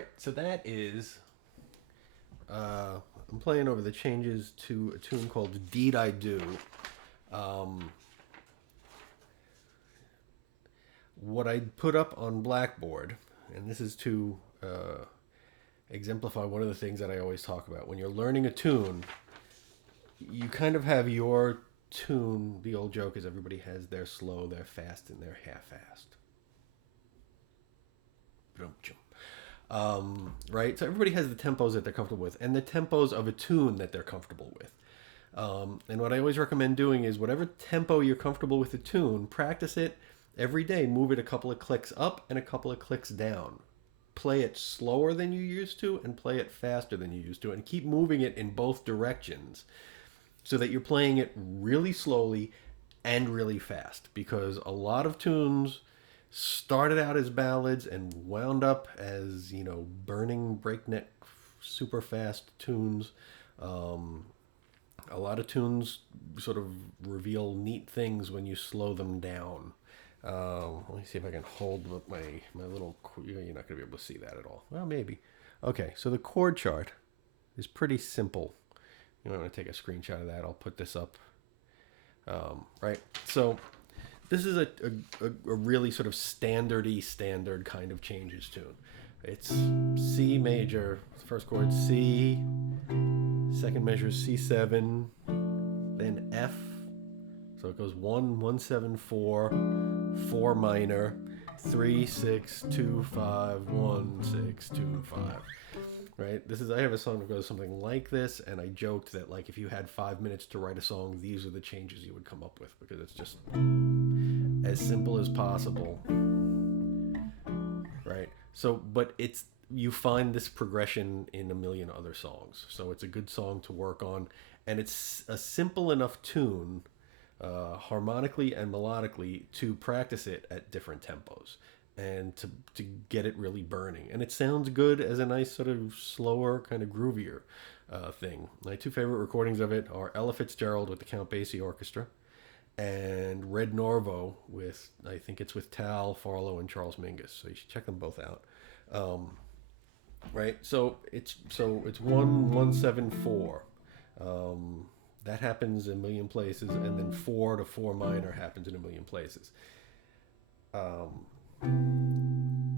right, so that is. I'm playing over the changes to a tune called "Deed I Do." Um, what I put up on Blackboard, and this is to exemplify one of the things that I always talk about. When you're learning a tune, you kind of have your tune. The old joke is everybody has their slow, their fast, and their half-assed. Right? So everybody has the tempos that they're comfortable with, and the tempos of a tune that they're comfortable with. And what I always recommend doing is whatever tempo you're comfortable with the tune, practice it every day. Move it a couple of clicks up and a couple of clicks down. Play it slower than you used to and play it faster than you used to, and keep moving it in both directions so that you're playing it really slowly and really fast, because a lot of tunes started out as ballads and wound up as, burning breakneck super fast tunes. A lot of tunes sort of reveal neat things when you slow them down. Let me see if I can hold my little. You're not going to be able to see that at all. Well, maybe. Okay, so the chord chart is pretty simple. You might want to take a screenshot of that. I'll put this up. Right. So this is a really sort of standard kind of changes tune. It's C major, first chord C, second measure C7, then F. So it goes 1 1 7 4, 4 minor, 3 6 2 5, 1 6 2 5. Right? I have a song that goes something like this, and I joked that if you had 5 minutes to write a song, these are the changes you would come up with, because it's just as simple as possible. Right? So, but you find this progression in a million other songs. So it's a good song to work on, and it's a simple enough tune, harmonically and melodically, to practice it at different tempos and to get it really burning. And it sounds good as a nice sort of slower, kind of groovier thing. My two favorite recordings of it are Ella Fitzgerald with the Count Basie Orchestra, and Red Norvo I think it's with Tal Farlow and Charles Mingus. So you should check them both out. Right? So it's 1 1 7 4. That happens in a million places, and then 4 to 4 minor happens in a million places.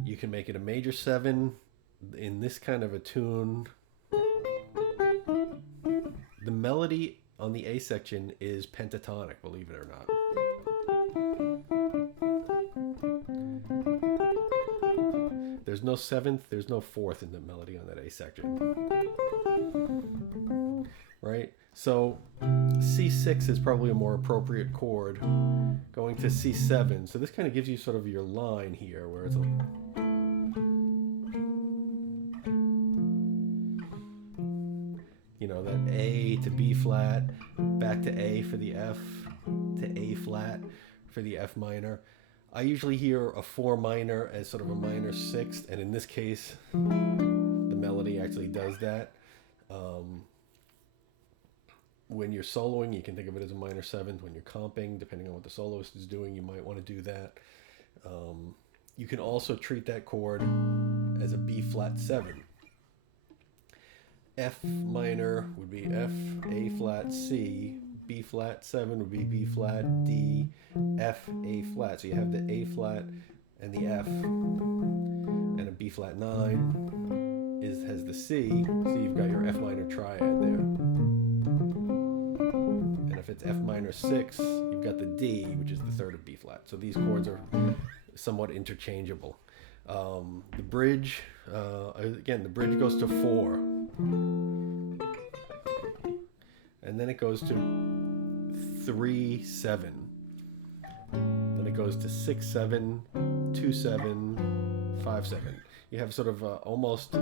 You can make it a major 7 in this kind of a tune. The melody on the A section is pentatonic, believe it or not. There's no 7th, there's no 4th in the melody on that A section. Right? So C6 is probably a more appropriate chord, going to C7. So this kind of gives you sort of your line here, where it's that A to B flat, back to A for the F, to A flat for the F minor. I usually hear a 4 minor as sort of a minor 6th, and in this case, the melody actually does that. When you're soloing, you can think of it as a minor 7th. When you're comping, depending on what the soloist is doing, you might want to do that. You can also treat that chord as a B flat 7. F minor would be F, A flat, C. B flat 7 would be B flat, D, F, A flat. So you have the A flat and the F, and a B flat 9 has the C. So you've got your F minor triad there. And if it's F minor 6, you've got the D, which is the third of B flat. So these chords are somewhat interchangeable. The bridge, again, the bridge goes to 4. And then it goes to 3 7. Then it goes to 6 7, 2 7, 5 7. You have sort of almost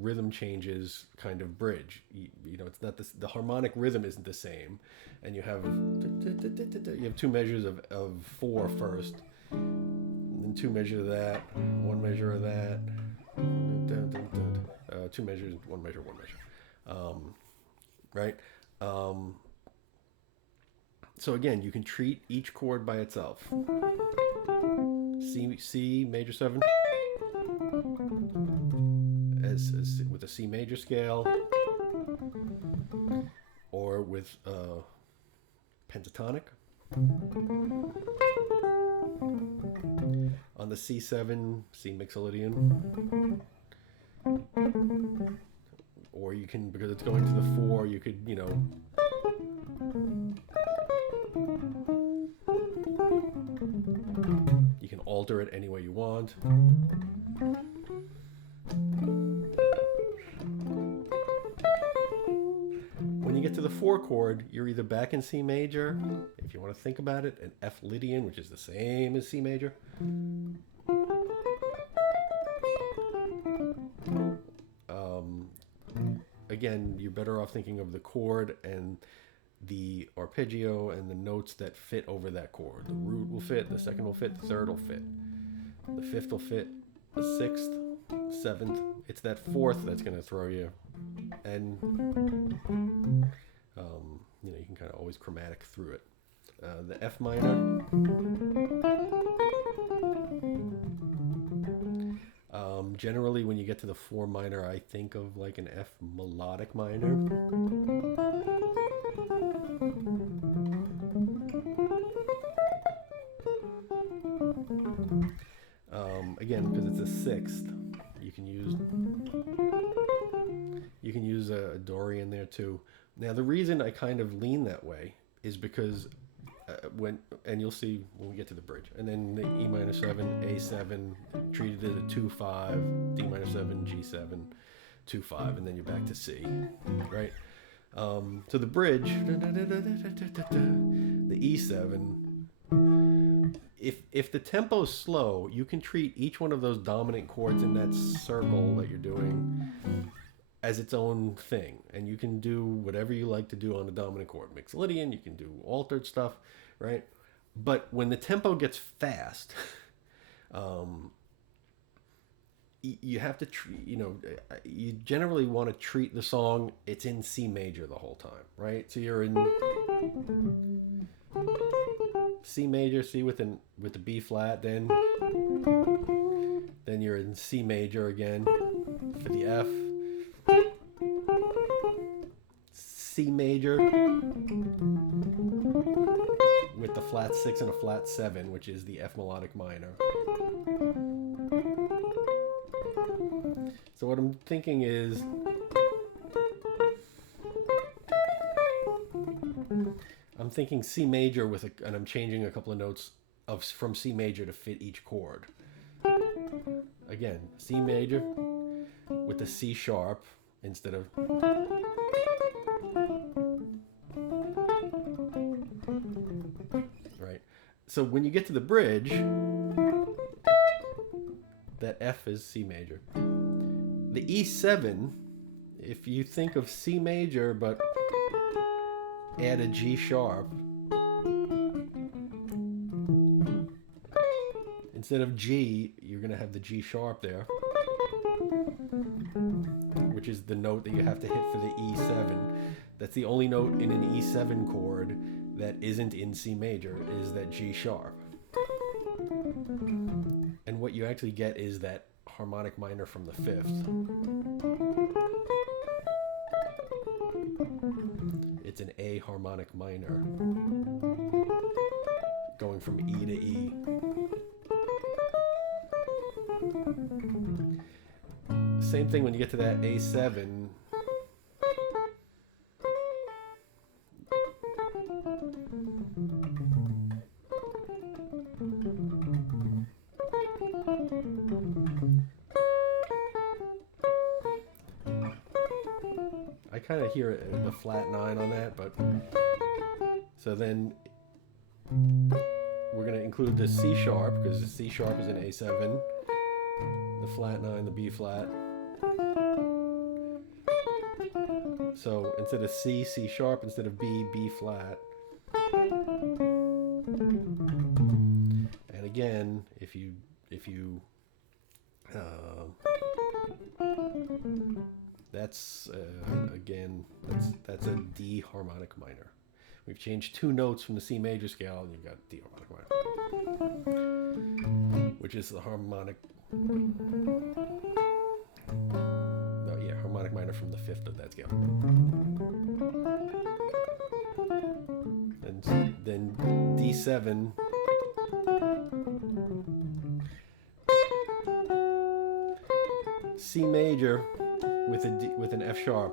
rhythm changes kind of bridge. It's not the harmonic rhythm isn't the same, and you have 2 measures of 4 first, and then 2 measures of that, 1 measure of that. 2 measures, 1 measure, 1 measure. Right? So again, you can treat each chord by itself. C major 7 as with a C major scale, or with pentatonic. On the C7, C mixolydian. Or you can, because it's going to the 4, you could, you know, you can alter it any way you want. When you get to the 4 chord, you're either back in C major, if you want to think about it, an F Lydian, which is the same as C major. Again, you're better off thinking of the chord and the arpeggio and the notes that fit over that chord. The root will fit, the second will fit, the third will fit, the fifth will fit, the sixth, seventh. It's that fourth that's going to throw you. And you know, you can kind of always chromatic through it. The F minor. Generally, when you get to the 4 minor, I think of like an F melodic minor. Again, because it's a 6th, you can use a Dorian there too. Now, the reason I kind of lean that way is because and you'll see when we get to the bridge, and then the E minor 7, A7, treated as a 2/5, D minor 7, G7, 2/5, and then you're back to C, right? So the bridge, the E7. If the tempo's slow, you can treat each one of those dominant chords in that circle that you're doing as its own thing, and you can do whatever you like to do on the dominant chord. Mixolydian, you can do altered stuff, right? But when the tempo gets fast, you have to treat, you know, you generally want to treat the song, it's in C major the whole time, right? So you're in C major, C with the B flat, then you're in C major again for the F, C major with the flat 6 and a flat 7, which is the F melodic minor. So what I'm thinking is, I'm thinking C major and I'm changing a couple of notes from C major to fit each chord. Again, C major with the C sharp instead of. Right. So when you get to the bridge, that F is C major. The E7, if you think of C major but add a G sharp, instead of G, you're going to have the G sharp there, which is the note that you have to hit for the E7. That's the only note in an E7 chord that isn't in C major, is that G sharp. And what you actually get is that harmonic minor from the 5th. It's an A harmonic minor going from E to E. Same thing when you get to that A7. I kind of hear the flat 9 on that, but so then we're going to include the C sharp, because the C sharp is an A7, the flat 9, the B flat. So instead of C, C sharp, instead of B, B flat. And again, if you that's again, that's a D harmonic minor. We've changed 2 notes from the C major scale, and you've got D harmonic minor. which is the harmonic. Oh yeah, harmonic minor from the fifth of that scale. And then D7. C major with an F sharp,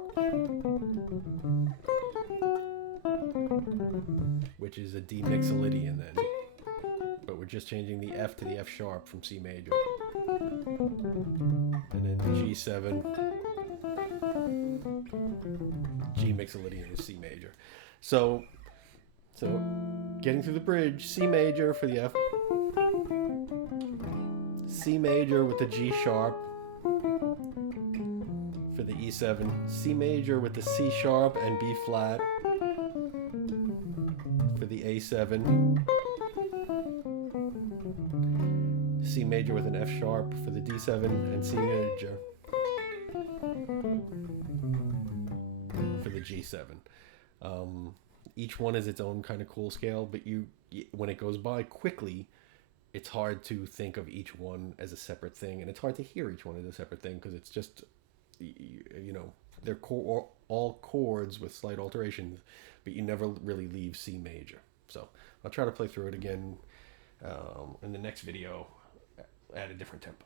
which is a D mixolydian then, but we're just changing the F to the F sharp from C major, and then G7, G mixolydian is C major. So getting through the bridge, C major for the F, C major with the G sharp for the E7, C major with the C sharp and B flat for the A7, C major with an F sharp for the D7, and C major for the G7. Each one is its own kind of cool scale, but when it goes by quickly, it's hard to think of each one as a separate thing, and it's hard to hear each one as a separate thing because it's just, they're all chords with slight alterations, but you never really leave C major. So I'll try to play through it again in the next video at a different tempo.